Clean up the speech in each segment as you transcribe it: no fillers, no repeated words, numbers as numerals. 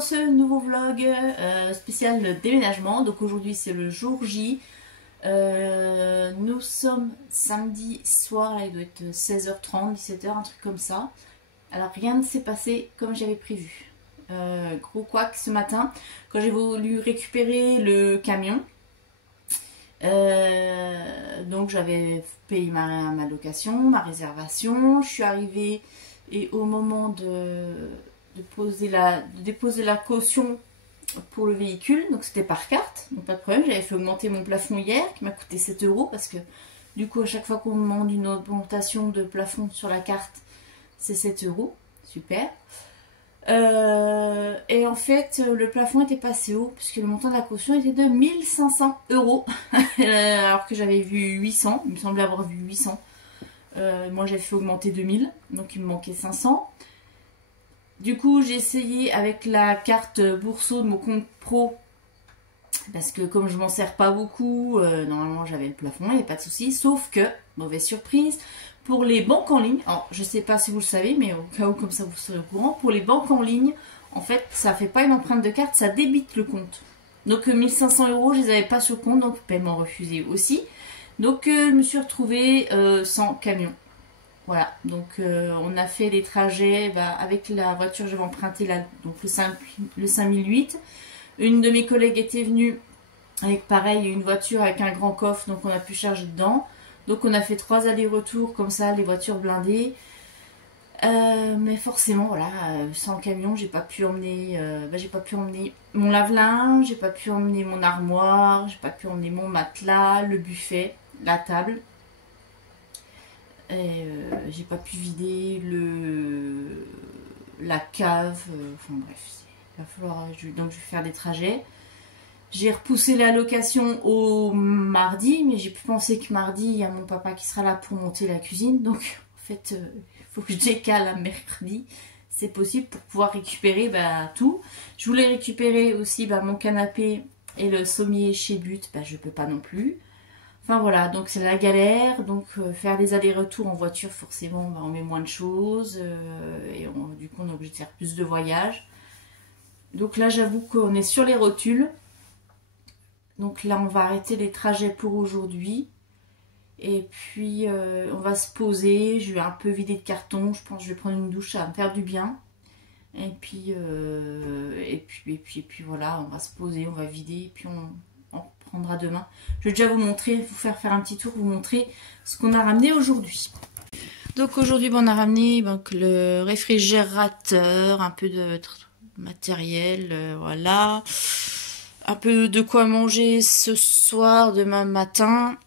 dans ce nouveau vlog spécial déménagement. Donc aujourd'hui c'est le jour J. Nous sommes samedi soir, là, il doit être 16h30, 17h, un truc comme ça. Alors rien ne s'est passé comme j'avais prévu. Gros couac ce matin quand j'ai voulu récupérer le camion. Donc j'avais payé ma location, ma réservation. Je suis arrivée et au moment de déposer la caution pour le véhicule, donc c'était par carte, donc pas de problème. J'avais fait augmenter mon plafond hier qui m'a coûté 7 € parce que du coup à chaque fois qu'on me demande une augmentation de plafond sur la carte c'est 7 €, super. Et en fait le plafond était pas assez haut puisque le montant de la caution était de 1500 € alors que j'avais vu 800, il me semblait avoir vu 800. Moi j'ai fait augmenter 2000, donc il me manquait 500. Du coup j'ai essayé avec la carte Bourseau de mon compte pro parce que comme je m'en sers pas beaucoup, normalement j'avais le plafond, il n'y avait pas de souci, sauf que, mauvaise surprise, pour les banques en ligne, alors je sais pas si vous le savez, mais au cas où comme ça vous serez au courant, pour les banques en ligne, en fait ça fait pas une empreinte de carte, ça débite le compte. Donc 1500 € je les avais pas sur le compte, donc paiement refusé aussi. Donc je me suis retrouvée sans camion. Voilà, donc on a fait les trajets avec la voiture que j'avais empruntée là, donc le 5008. Une de mes collègues était venue avec pareil une voiture avec un grand coffre, donc on a pu charger dedans. Donc on a fait 3 allers-retours comme ça, les voitures blindées. Mais forcément, voilà, sans camion, j'ai pas pu emmener mon lave-linge, j'ai pas pu emmener mon armoire, j'ai pas pu emmener mon matelas, le buffet, la table. Et j'ai pas pu vider la cave, enfin bref, il va falloir, donc je vais faire des trajets. J'ai repoussé la location au mardi, mais j'ai pu penser que mardi il y a mon papa qui sera là pour monter la cuisine, donc en fait il faut que je décale à mercredi, c'est possible pour pouvoir récupérer tout. Je voulais récupérer aussi mon canapé et le sommier chez But, je peux pas non plus. Enfin voilà, donc c'est la galère, donc faire des allers-retours en voiture forcément on met moins de choses et du coup on est obligé de faire plus de voyages. Donc là j'avoue qu'on est sur les rotules, donc là on va arrêter les trajets pour aujourd'hui et puis on va se poser, je vais un peu vider de carton, je pense que je vais prendre une douche, ça va me faire du bien. Et puis voilà, on va se poser, on va vider et puis on prendra demain. Je vais déjà vous montrer, vous faire un petit tour, vous montrer ce qu'on a ramené aujourd'hui. Donc aujourd'hui on a ramené le réfrigérateur, un peu de matériel, voilà, un peu de quoi manger ce soir, demain matin.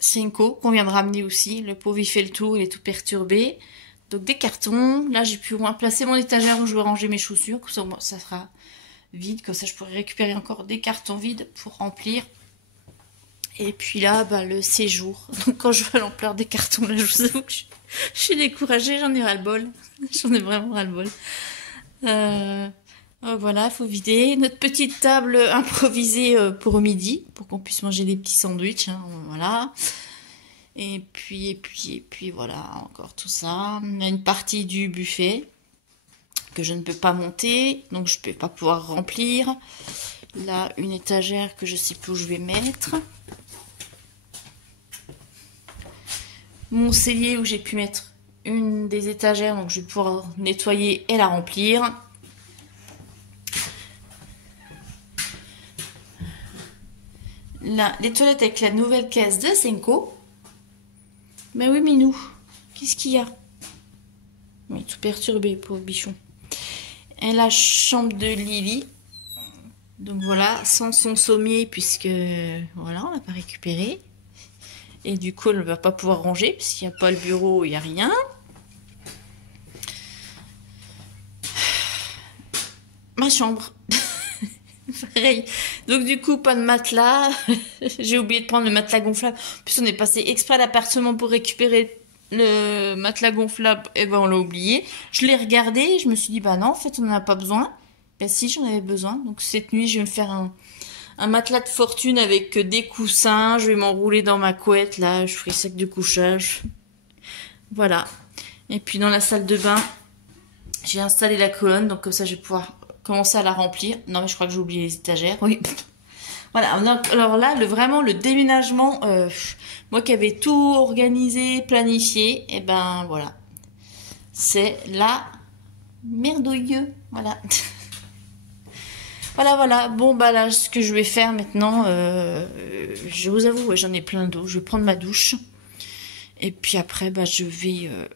Senko qu'on vient de ramener aussi, le pauvre il fait le tour, il est tout perturbé. Donc des cartons, là j'ai pu placer mon étagère où je vais ranger mes chaussures, comme ça ça sera vide, comme ça je pourrais récupérer encore des cartons vides pour remplir. Et puis là le séjour, donc quand je vois l'ampleur des cartons là je vous avoue que je suis découragée, j'en ai ras le bol. J'en ai vraiment ras le bol. Voilà, il faut vider notre petite table improvisée pour midi, pour qu'on puisse manger des petits sandwichs, hein, voilà. Et puis voilà, encore tout ça. On a une partie du buffet que je ne peux pas monter, donc je ne peux pas pouvoir remplir. Là, une étagère que je sais plus où je vais mettre. Mon cellier où j'ai pu mettre une des étagères, donc je vais pouvoir nettoyer et la remplir. Là, les toilettes avec la nouvelle caisse de Senko. Mais oui, Minou, qu'est-ce qu'il y a? Il est tout perturbé, pauvre bichon. Et la chambre de Lily. Donc voilà, sans son sommier, puisque voilà, on l'a pas récupéré. Et du coup, elle ne va pas pouvoir ranger, puisqu'il n'y a pas le bureau, il n'y a rien. Ma chambre. Pareil. Donc du coup, pas de matelas. J'ai oublié de prendre le matelas gonflable. En plus, on est passé exprès à l'appartement pour récupérer le matelas gonflable. Et on l'a oublié. Je l'ai regardé. Je me suis dit, non, en fait, on n'en a pas besoin. Si, j'en avais besoin. Donc cette nuit, je vais me faire un matelas de fortune avec des coussins. Je vais m'enrouler dans ma couette. Là, je ferai sac de couchage. Voilà. Et puis dans la salle de bain, J'ai installé la colonne, donc comme ça je vais pouvoir commencer à la remplir. Non mais je crois que j'ai oublié les étagères, oui. Voilà, donc, alors là, vraiment le déménagement, moi qui avais tout organisé, planifié, et ben voilà. C'est la merdouilleux, voilà. Voilà. Bon, bah là, ce que je vais faire maintenant, je vous avoue, ouais, j'en ai plein d'eau. Je vais prendre ma douche. Et puis après, bah,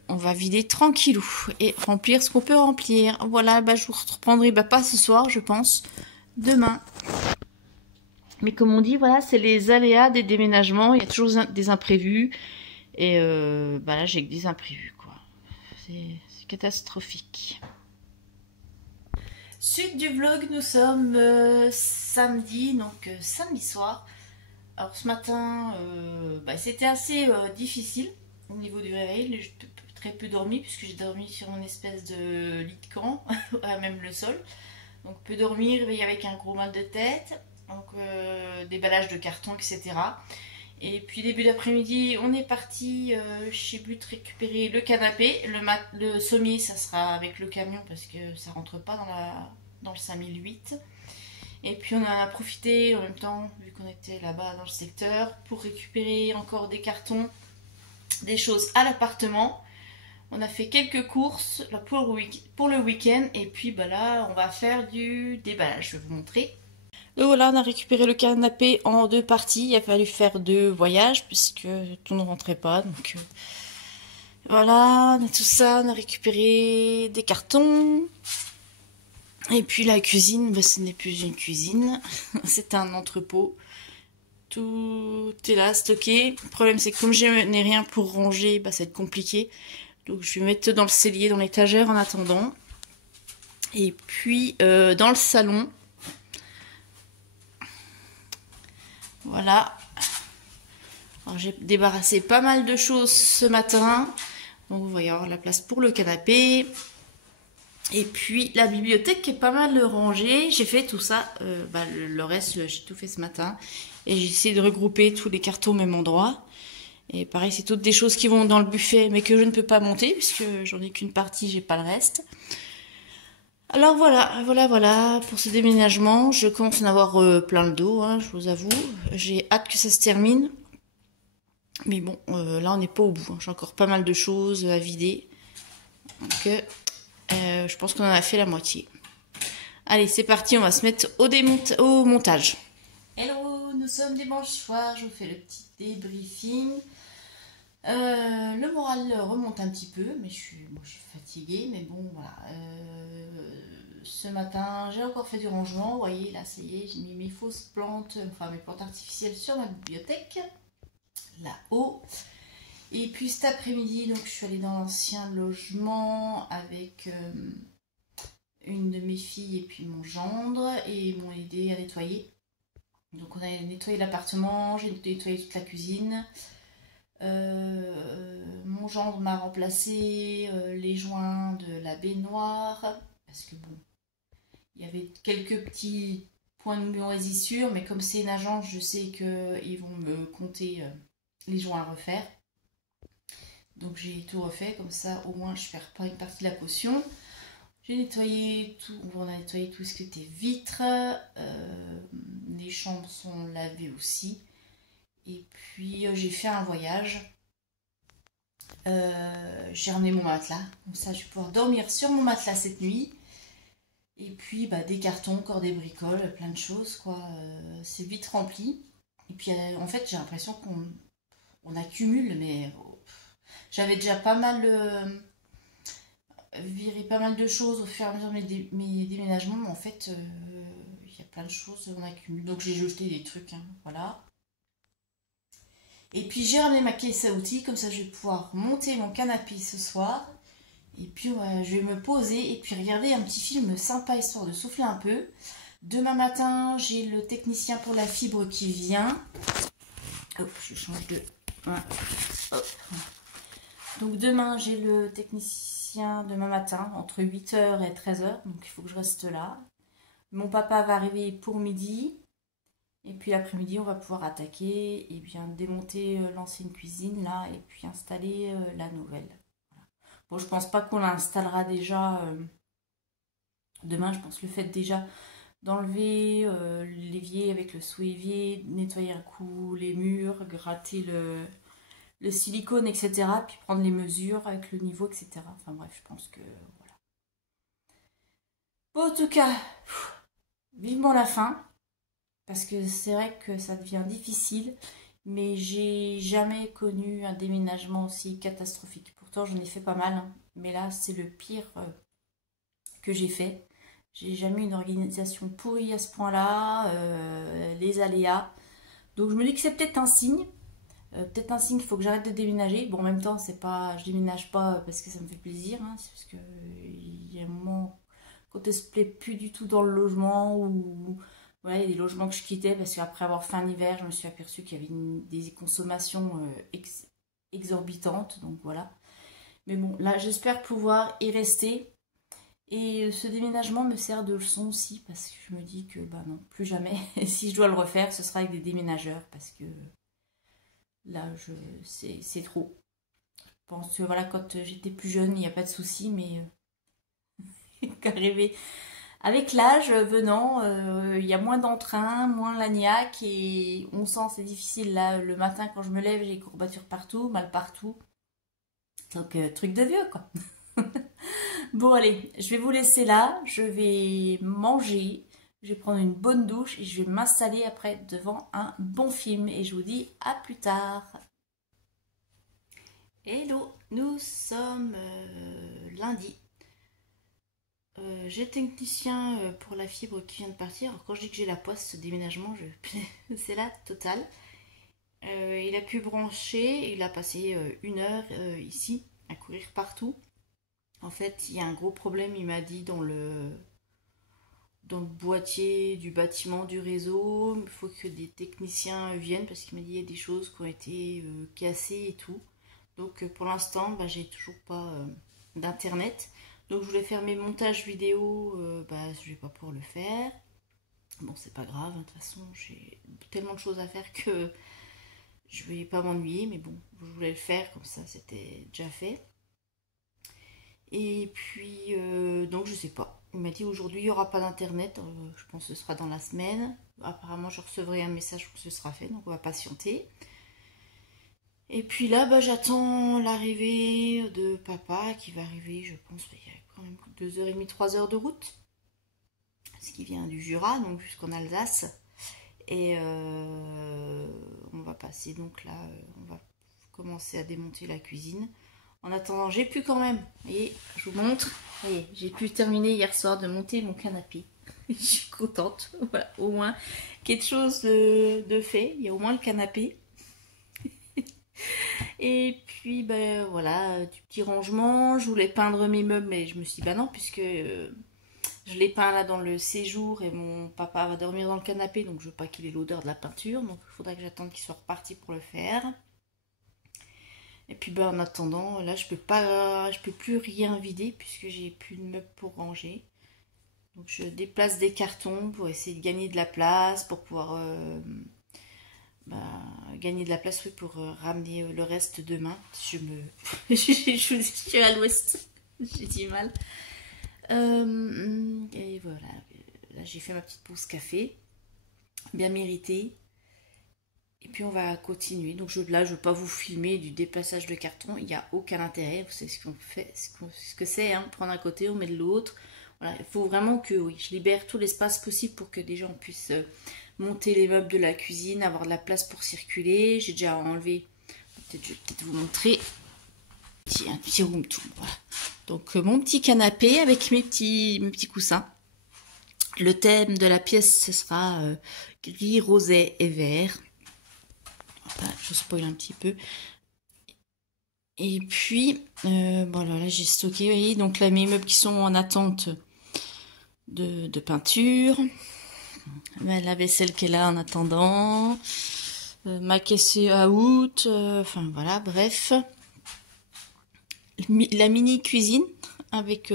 on va vider tranquillou et remplir ce qu'on peut remplir. Voilà, bah, je vous reprendrai, bah, pas ce soir, je pense, demain. Mais comme on dit, voilà, c'est les aléas des déménagements. Il y a toujours des imprévus. Et bah là, j'ai que des imprévus, quoi. C'est catastrophique. Suite du vlog, nous sommes samedi, donc samedi soir. Alors ce matin, bah, c'était assez difficile au niveau du réveil. J'ai très peu dormi puisque j'ai dormi sur mon espèce de lit de camp, même le sol. Donc peu dormir, réveillé avec un gros mal de tête, donc déballage de carton, etc. Et puis début d'après-midi, on est parti chez But récupérer le canapé. Le sommier, ça sera avec le camion parce que ça rentre pas dans le 5008. Et puis on a profité en même temps, vu qu'on était là-bas dans le secteur, pour récupérer encore des cartons, des choses à l'appartement. On a fait quelques courses là, pour le week-end. Et puis bah là, on va faire du déballage, je vais vous montrer. Donc voilà, on a récupéré le canapé en 2 parties. Il a fallu faire 2 voyages puisque tout ne rentrait pas. Donc voilà, on a tout ça. On a récupéré des cartons. Et puis la cuisine, bah, ce n'est plus une cuisine. C'est un entrepôt. Tout est là, stocké. Le problème, c'est que comme je n'ai rien pour ranger, bah, ça va être compliqué. Donc je vais mettre dans le cellier, dans l'étagère en attendant. Et puis dans le salon. Voilà. J'ai débarrassé pas mal de choses ce matin. Donc vous voyez avoir la place pour le canapé. Et puis la bibliothèque est pas mal rangée. J'ai fait tout ça. Bah, le reste, j'ai tout fait ce matin. Et j'ai essayé de regrouper tous les cartons au même endroit. Et pareil, c'est toutes des choses qui vont dans le buffet, mais que je ne peux pas monter, puisque j'en ai qu'une partie, j'ai pas le reste. Alors voilà, pour ce déménagement, je commence à en avoir plein le dos, hein, je vous avoue. J'ai hâte que ça se termine. Mais bon, là on n'est pas au bout, hein. J'ai encore pas mal de choses à vider. Donc je pense qu'on en a fait la moitié. Allez, c'est parti, on va se mettre au montage. Hello, nous sommes dimanche soir, je vous fais le petit débriefing. Le moral remonte un petit peu, mais je suis fatiguée, mais bon voilà. Ce matin, j'ai encore fait du rangement. Vous voyez, là, ça y est, j'ai mis mes fausses plantes, enfin mes plantes artificielles sur ma bibliothèque, là-haut. Et puis cet après-midi, donc je suis allée dans l'ancien logement avec une de mes filles et puis mon gendre, et ils m'ont aidé à nettoyer. Donc on a nettoyé l'appartement, j'ai nettoyé toute la cuisine. Mon gendre m'a remplacé les joints de la baignoire parce que bon, il y avait quelques petits points de moisissure, mais comme c'est une agence, je sais qu'ils vont me compter les joints à refaire. Donc j'ai tout refait, comme ça au moins je perds pas une partie de la caution. J'ai nettoyé tout, on a nettoyé tout ce qui était vitres, les chambres sont lavées aussi. Et puis j'ai fait un voyage. J'ai ramené mon matelas, comme ça je vais pouvoir dormir sur mon matelas cette nuit. Et puis bah, des cartons, encore des bricoles, plein de choses quoi. C'est vite rempli. Et puis en fait j'ai l'impression qu'on accumule, mais j'avais déjà pas mal viré pas mal de choses au fur et à mesure de mes déménagements, mais en fait il y a plein de choses on accumule. Donc j'ai jeté des trucs, hein, voilà. Et puis j'ai ramené ma caisse à outils, comme ça je vais pouvoir monter mon canapé ce soir. Et puis je vais me poser et puis regarder un petit film sympa histoire de souffler un peu. Demain matin, j'ai le technicien pour la fibre qui vient. Hop, je change de... Voilà. Hop. Donc demain, j'ai le technicien demain matin entre 8h et 13h. Donc il faut que je reste là. Mon papa va arriver pour midi. Et puis l'après-midi, on va pouvoir attaquer et bien démonter l'ancienne cuisine là et puis installer la nouvelle. Voilà. Bon, je pense pas qu'on l'installera déjà demain. Je pense le fait déjà d'enlever l'évier avec le sous-évier, nettoyer un coup les murs, gratter le silicone, etc. Puis prendre les mesures avec le niveau, etc. Enfin bref, je pense que voilà. Bon, en tout cas, vivement la fin. Parce que c'est vrai que ça devient difficile. Mais j'ai jamais connu un déménagement aussi catastrophique. Pourtant, j'en ai fait pas mal. Hein, mais là, c'est le pire que j'ai fait. J'ai jamais eu une organisation pourrie à ce point-là. Les aléas. Donc je me dis que c'est peut-être un signe. Peut-être un signe qu'il faut que j'arrête de déménager. Bon, en même temps, c'est pas, je déménage pas parce que ça me fait plaisir. Hein, c'est parce que il y a un moment quand elle se plaît plus du tout dans le logement ou voilà, il y a des logements que je quittais parce qu'après avoir fait un hiver, je me suis aperçue qu'il y avait des consommations exorbitantes. Donc voilà. Mais bon, là, j'espère pouvoir y rester. Et ce déménagement me sert de leçon aussi parce que je me dis que bah non, plus jamais. Et si je dois le refaire, ce sera avec des déménageurs parce que là, c'est trop. Je pense que voilà, quand j'étais plus jeune, il n'y a pas de souci, mais qu'arriver avec l'âge venant, il y a moins d'entrain, moins l'agnac et on sent c'est difficile. Là, le matin quand je me lève, j'ai courbatures partout, mal partout. Donc, truc de vieux quoi. Bon, allez, je vais vous laisser là. Je vais manger. Je vais prendre une bonne douche et je vais m'installer après devant un bon film. Et je vous dis à plus tard. Hello, nous sommes lundi. J'ai le technicien pour la fibre qui vient de partir. Alors quand je dis que j'ai la poisse, ce déménagement, c'est la totale. Il a pu brancher, il a passé 1 heure ici à courir partout. En fait, il y a un gros problème, il m'a dit, dans le boîtier du bâtiment du réseau. Il faut que des techniciens viennent parce qu'il m'a dit qu'il y a des choses qui ont été cassées et tout. Donc pour l'instant, bah, j'ai toujours pas d'internet. Donc je voulais faire mes montages vidéo, je vais pas pouvoir le faire. Bon, c'est pas grave, de toute façon, j'ai tellement de choses à faire que je vais pas m'ennuyer. Mais bon, je voulais le faire, comme ça c'était déjà fait. Et puis, donc je sais pas. Il m'a dit aujourd'hui il n'y aura pas d'internet, je pense que ce sera dans la semaine. Apparemment je recevrai un message que ce sera fait, donc on va patienter. Et puis là, j'attends l'arrivée de papa qui va arriver, je pense, il y a quand même 2h30, 3 heures de route. Parce qu'il vient du Jura, donc jusqu'en Alsace. Et on va passer, donc là, on va commencer à démonter la cuisine. En attendant, j'ai pu quand même, et je vous montre, voyez, j'ai pu terminer hier soir de monter mon canapé. Je suis contente, voilà, au moins quelque chose de fait, il y a au moins le canapé. Et puis voilà, du petit rangement. Je voulais peindre mes meubles, mais je me suis dit non, puisque je les peins là dans le séjour et mon papa va dormir dans le canapé, donc je veux pas qu'il ait l'odeur de la peinture, donc il faudra que j'attende qu'il soit reparti pour le faire. Et puis en attendant, là je peux plus rien vider puisque j'ai plus de meubles pour ranger. Donc je déplace des cartons pour essayer de gagner de la place, pour pouvoir gagner de la place, oui, pour ramener le reste demain. Je suis à l'ouest, j'ai du mal. Et voilà, là j'ai fait ma petite pause café, bien méritée. Et puis on va continuer. Donc là, je ne veux pas vous filmer du déplaçage de carton. Il n'y a aucun intérêt. Vous savez ce qu'on fait, ce que c'est, hein, prendre un côté, on met de l'autre. Voilà, il faut vraiment que oui, je libère tout l'espace possible pour que des gens puissent monter les meubles de la cuisine, avoir de la place pour circuler. J'ai déjà enlevé, je vais peut-être vous montrer un petit room tour. Voilà. Donc mon petit canapé avec mes petits coussins. Le thème de la pièce, ce sera gris, rosé et vert. Voilà, je spoil un petit peu. Et puis, voilà, là j'ai stocké, vous voyez, donc là mes meubles qui sont en attente de peinture. La vaisselle qui est là en attendant. Ma caisse à out. Enfin voilà, bref. La mini cuisine avec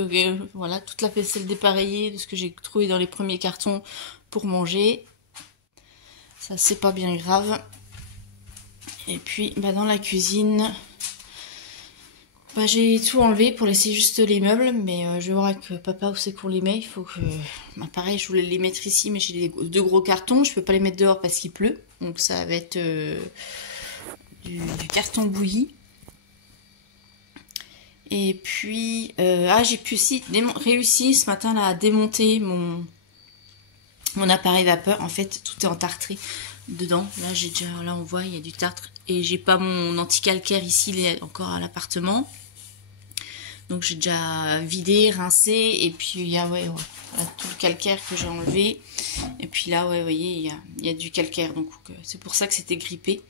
voilà toute la vaisselle dépareillée de ce que j'ai trouvé dans les premiers cartons pour manger. Ça c'est pas bien grave. Et puis dans la cuisine, Bah, j'ai tout enlevé pour laisser juste les meubles, mais je vais voir avec papa où c'est qu'on les met. Il faut que... Bah, pareil, je voulais les mettre ici, mais j'ai deux gros cartons. Je peux pas les mettre dehors parce qu'il pleut. Donc ça va être du carton bouilli. Et puis, j'ai pu aussi réussi ce matin là à démonter mon appareil vapeur. En fait, tout est entartré dedans. Là, là on voit, il y a du tartre. Et j'ai pas mon anti-calcaire ici, il est encore à l'appartement. Donc j'ai déjà vidé, rincé, et puis il y a tout le calcaire que j'ai enlevé. Et puis là, vous voyez, il y a du calcaire, donc c'est pour ça que c'était grippé.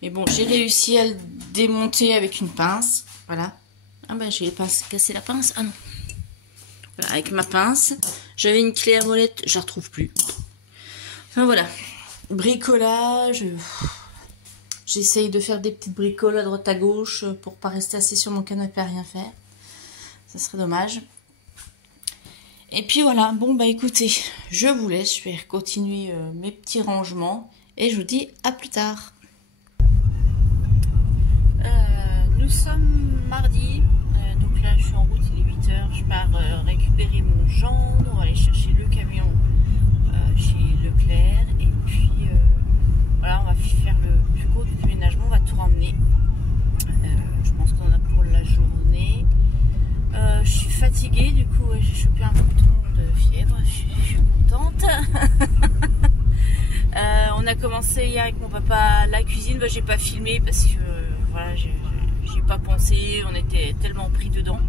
Mais bon, j'ai réussi à le démonter avec une pince, voilà. Ah ben j'ai cassé la pince, ah non. Voilà, avec ma pince, j'avais une clé à molette, je la retrouve plus. Enfin voilà, bricolage. J'essaye de faire des petites bricoles à droite à gauche pour pas rester assis sur mon canapé à rien faire. Ça serait dommage. Et puis voilà, bon bah écoutez, je vous laisse, je vais continuer mes petits rangements et je vous dis à plus tard. Nous sommes mardi, donc là je suis en route, il est 8 h, je pars récupérer mon gendre, on va aller chercher le camion chez Leclerc et puis voilà, on va faire le plus gros du déménagement, on va tout ramener. Je pense qu'on en a pour la journée. Je suis fatiguée, du coup j'ai chopé un bouton de fièvre, je suis contente. On a commencé hier avec mon papa la cuisine, j'ai pas filmé parce que voilà, j'ai pas pensé, on était tellement pris dedans.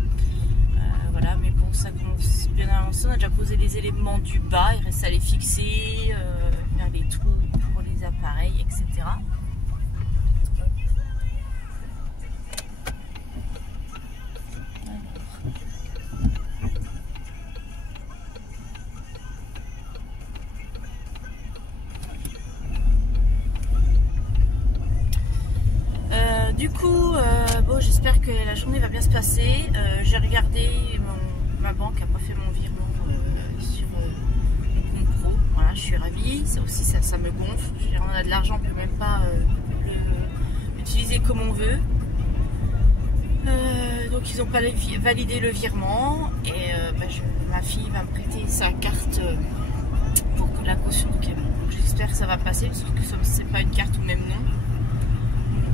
Voilà, mais bon, ça commence bien avancé, on a déjà posé les éléments du bas, il reste à les fixer, faire les trous pour les appareils, etc. Du coup, bon, j'espère que la journée va bien se passer. J'ai regardé, ma banque n'a pas fait mon virement sur mon compte pro. Voilà, je suis ravie. Ça aussi, ça me gonfle. On a de l'argent, on ne peut même pas l'utiliser comme on veut. Donc, ils n'ont pas validé le virement. Et ma fille va me prêter sa carte pour la caution du camion. J'espère que ça va passer, parce que c'est pas une carte au même nom.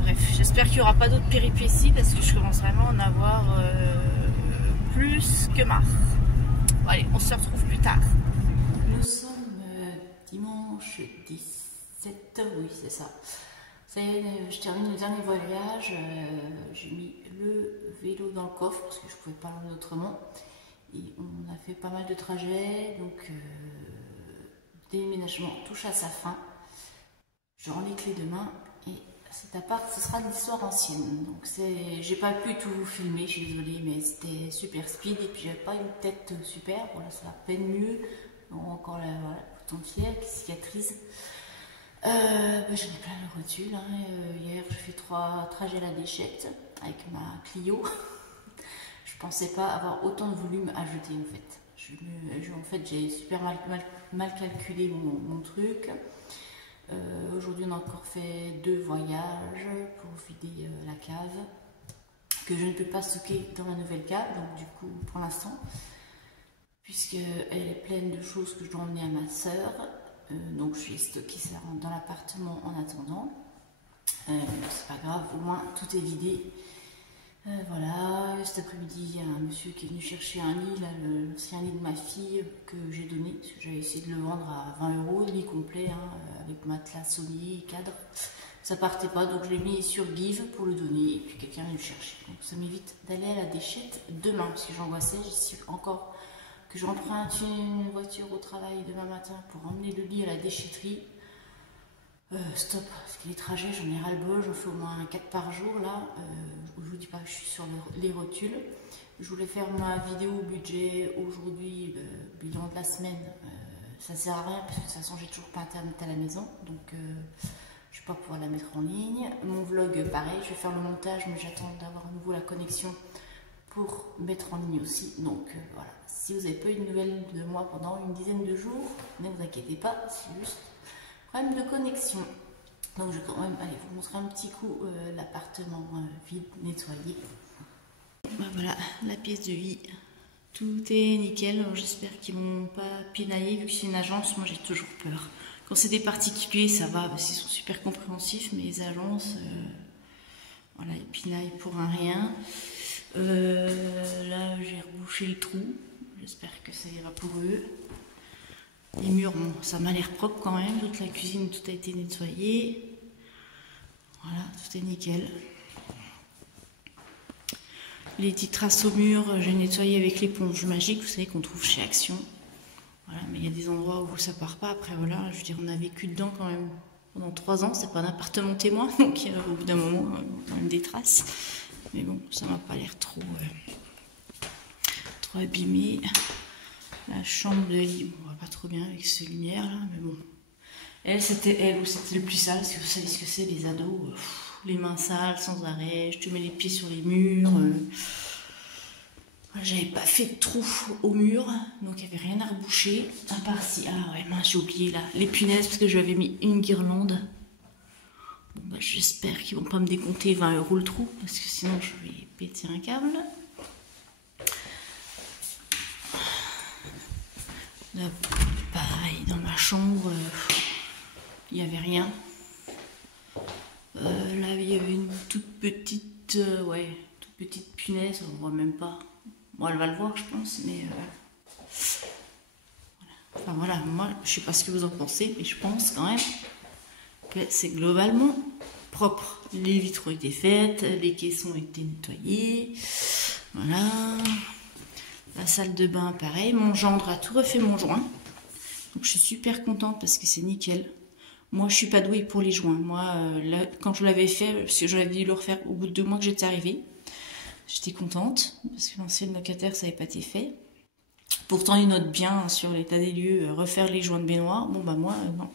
Bref, j'espère qu'il n'y aura pas d'autres péripéties parce que je commence vraiment à en avoir plus que marre. Bon, allez, on se retrouve plus tard. Nous sommes dimanche 17, oui c'est ça. Ça y est, je termine le dernier voyage. J'ai mis le vélo dans le coffre parce que je ne pouvais pas l'emmener autrement. Et on a fait pas mal de trajets, donc le déménagement touche à sa fin. Je rends les clés demain et cet appart, ce sera une histoire ancienne. Donc j'ai pas pu tout vous filmer, je suis désolée, mais c'était super speed et puis j'avais pas une tête super. Voilà, ça va à peine mieux. Donc, encore la potentielle qui cicatrise. J'en ai plein le rotule. Hier, j'ai fait 3 trajets à la déchette avec ma Clio. Je pensais pas avoir autant de volume à jeter en fait. En fait, j'ai super mal calculé mon truc. Aujourd'hui, on a encore fait 2 voyages pour vider la cave que je ne peux pas stocker dans ma nouvelle cave. Donc, du coup, pour l'instant, puisqu'elle est pleine de choses que je dois emmener à ma soeur, donc je vais stocker ça dans l'appartement en attendant. C'est pas grave, au moins tout est vidé. Voilà, cet après-midi, il y a un monsieur qui est venu chercher un lit, l'ancien lit de ma fille que j'ai donné, parce que j'avais essayé de le vendre à 20 €, lit complet, avec matelas, sommier, cadre. Ça partait pas, donc je l'ai mis sur Give pour le donner, et puis quelqu'un vient le chercher. Donc ça m'évite d'aller à la déchette demain, parce que j'angoissais, j'y suis encore que je emprunte une voiture au travail demain matin pour emmener le lit à la déchetterie. Stop, parce que les trajets, j'en ai ras-le-bol, j'en fais au moins 4 par jour là. Je vous dis pas que je suis sur les rotules. Je voulais faire ma vidéo budget aujourd'hui, le bilan de la semaine. Ça sert à rien parce que de toute façon j'ai toujours pas internet à la maison, donc je vais pas pouvoir la mettre en ligne. Mon vlog, pareil, je vais faire le montage, mais j'attends d'avoir à nouveau la connexion pour mettre en ligne aussi. Donc voilà, si vous n'avez pas eu de nouvelles de moi pendant une dizaine de jours, ne vous inquiétez pas, c'est juste problème de connexion. Donc je vais quand même aller vous montrer un petit coup l'appartement vide, nettoyé. bah voilà, la pièce de vie. Tout est nickel. J'espère qu'ils m'ont pas pinaillé vu que c'est une agence. Moi j'ai toujours peur. Quand c'est des particuliers, ça va parce qu'ils sont super compréhensifs, mais les agences, voilà, ils pinaillent pour un rien. Là j'ai rebouché le trou. J'espère que ça ira pour eux. Les murs, bon, ça m'a l'air propre quand même. Toute la cuisine, tout a été nettoyé. Voilà, tout est nickel. Les petites traces au mur, j'ai nettoyé avec l'éponge magique, vous savez qu'on trouve chez Action. Voilà, mais il y a des endroits où ça part pas. Après, voilà, je veux dire, on a vécu dedans quand même pendant 3 ans. C'est pas un appartement témoin, donc au bout d'un moment, on a quand même des traces. Mais bon, ça m'a pas l'air trop abîmé. La chambre de lit, on voit pas trop bien avec ces lumières là, mais bon. C'était elle où c'était le plus sale, parce que vous savez ce que c'est, les ados, les mains sales sans arrêt, je te mets les pieds sur les murs. J'avais pas fait de trou au mur, donc il n'y avait rien à reboucher. À part si, ah ouais, mince, j'ai oublié là, les punaises, parce que je lui avais mis une guirlande. Bon, bah, j'espère qu'ils vont pas me décompter 20 € le trou, parce que sinon je vais péter un câble. Là, pareil, dans ma chambre, il n'y avait rien. Là, il y avait une toute petite, toute petite punaise, on voit même pas. Bon, elle va le voir, je pense, mais voilà. Enfin voilà, moi, je sais pas ce que vous en pensez, mais je pense quand même que c'est globalement propre. Les vitres ont été faites, les caissons ont été nettoyés, voilà. La salle de bain, pareil. Mon gendre a tout refait mon joint. Donc je suis super contente parce que c'est nickel. Moi, je suis pas douée pour les joints. Moi, là, quand je l'avais fait, parce que j'avais dû le refaire au bout de 2 mois que j'étais arrivée, j'étais contente parce que l'ancienne locataire, ça n'avait pas été fait. Pourtant, il note bien sur l'état des lieux, refaire les joints de baignoire. Bon, bah moi, non,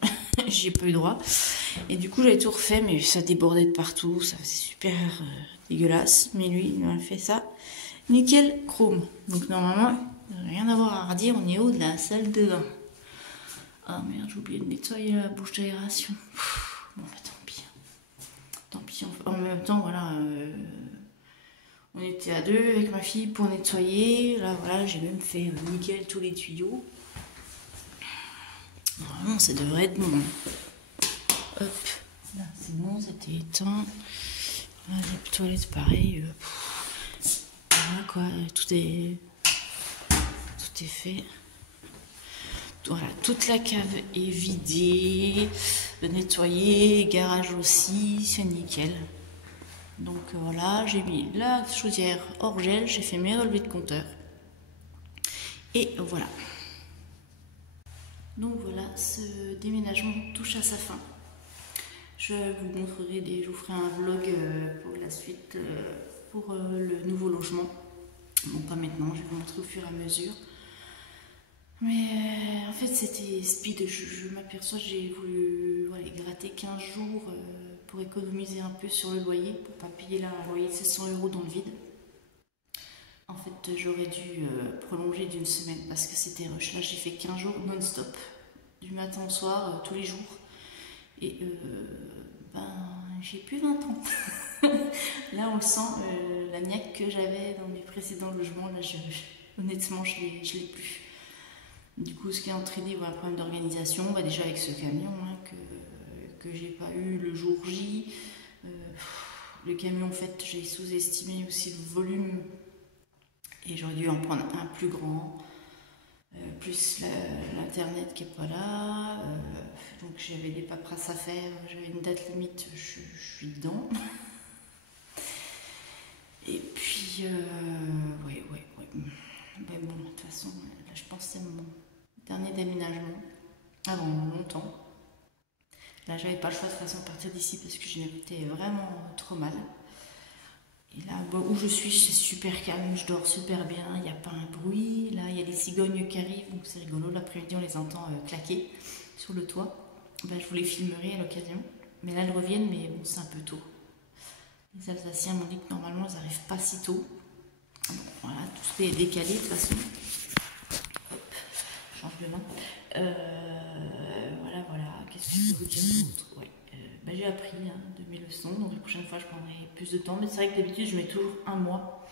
j'ai pas eu droit. Et du coup, j'avais tout refait, mais ça débordait de partout. Ça faisait super dégueulasse. Mais lui, il m'a fait ça. Nickel chrome. Donc normalement, rien à voir à redire, on est haut de la salle de bain. Ah merde, j'ai oublié de nettoyer la bouche d'aération. Bon bah tant pis. Tant pis, en même temps, voilà, on était à 2 avec ma fille pour nettoyer. Là voilà, j'ai même fait nickel tous les tuyaux. Normalement, ça devrait être bon. Hop, là c'est bon, c'était éteint. Là, les toilettes pareil. Voilà quoi, tout est fait. Voilà, toute la cave est vidée, nettoyée, garage aussi, c'est nickel. Donc voilà, j'ai mis la chaudière hors gel, j'ai fait mes relevés de compteur. Et voilà. Donc voilà, ce déménagement touche à sa fin. Je vous montrerai, je vous ferai un vlog pour la suite, pour le nouveau logement. Bon, pas maintenant, je vais vous montrer au fur et à mesure. Mais en fait, c'était speed. Je m'aperçois que j'ai voulu gratter 15 jours pour économiser un peu sur le loyer, pour pas payer là un loyer de 700 € dans le vide. En fait, j'aurais dû prolonger d'1 semaine parce que c'était rush. Là, j'ai fait 15 jours non-stop, du matin au soir, tous les jours. Et j'ai plus 20 ans. Là, on sent la niaque que j'avais dans mes précédents logements. Là, honnêtement, je l'ai plus. Du coup, ce qui a entraîné un problème d'organisation, déjà avec ce camion que j'ai pas eu le jour J. Le camion, en fait, j'ai sous-estimé aussi le volume et j'aurais dû en prendre un plus grand. Plus l'internet qui est pas là. Donc j'avais des paperasses à faire, j'avais une date limite, je suis dedans. Et puis, ouais. Mais bon, de toute façon, là, je pense que c'est mon dernier déménagement avant longtemps. Là, j'avais pas le choix de toute façon de partir d'ici parce que je m'étais vraiment trop mal. Et là, où je suis, c'est super calme, je dors super bien, il n'y a pas un bruit. Là, il y a des cigognes qui arrivent, donc c'est rigolo. L'après-midi, on les entend claquer sur le toit. Je vous les filmerai à l'occasion. Mais là, elles reviennent, mais bon, c'est un peu tôt. Les Alsaciens m'ont dit que normalement, elles n'arrivent pas si tôt. Bon, voilà, tout est décalé de toute façon. Hop, je change de main. Voilà, qu'est-ce que je peux vous dire d'autre? J'ai appris de mes leçons, donc la prochaine fois je prendrai plus de temps. Mais c'est vrai que d'habitude je mets toujours 1 mois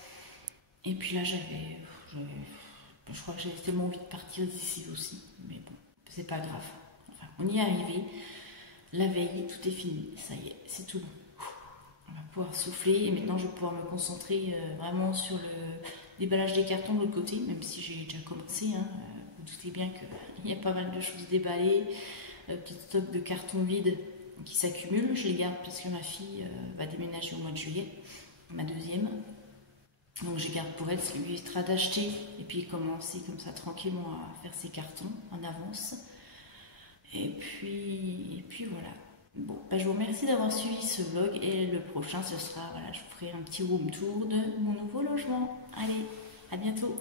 Et puis là, je crois que j'avais tellement envie de partir d'ici aussi. Mais bon, c'est pas grave. Enfin, on y est arrivé. La veille, tout est fini. Ça y est, c'est tout bon. On va pouvoir souffler et maintenant je vais pouvoir me concentrer vraiment sur le déballage des cartons de l'autre côté, même si j'ai déjà commencé. Hein. Vous doutez bien qu'il y a pas mal de choses déballées, petit stock de cartons vides qui s'accumulent. Je les garde parce que ma fille va déménager au mois de juillet, ma deuxième. Donc je garde pour elle, ça lui évitera d'acheter et puis commencer comme ça tranquillement à faire ses cartons en avance. Et puis voilà. Bon, bah, je vous remercie d'avoir suivi ce vlog et le prochain ce sera, voilà, je vous ferai un petit room tour de mon nouveau logement. Allez, à bientôt.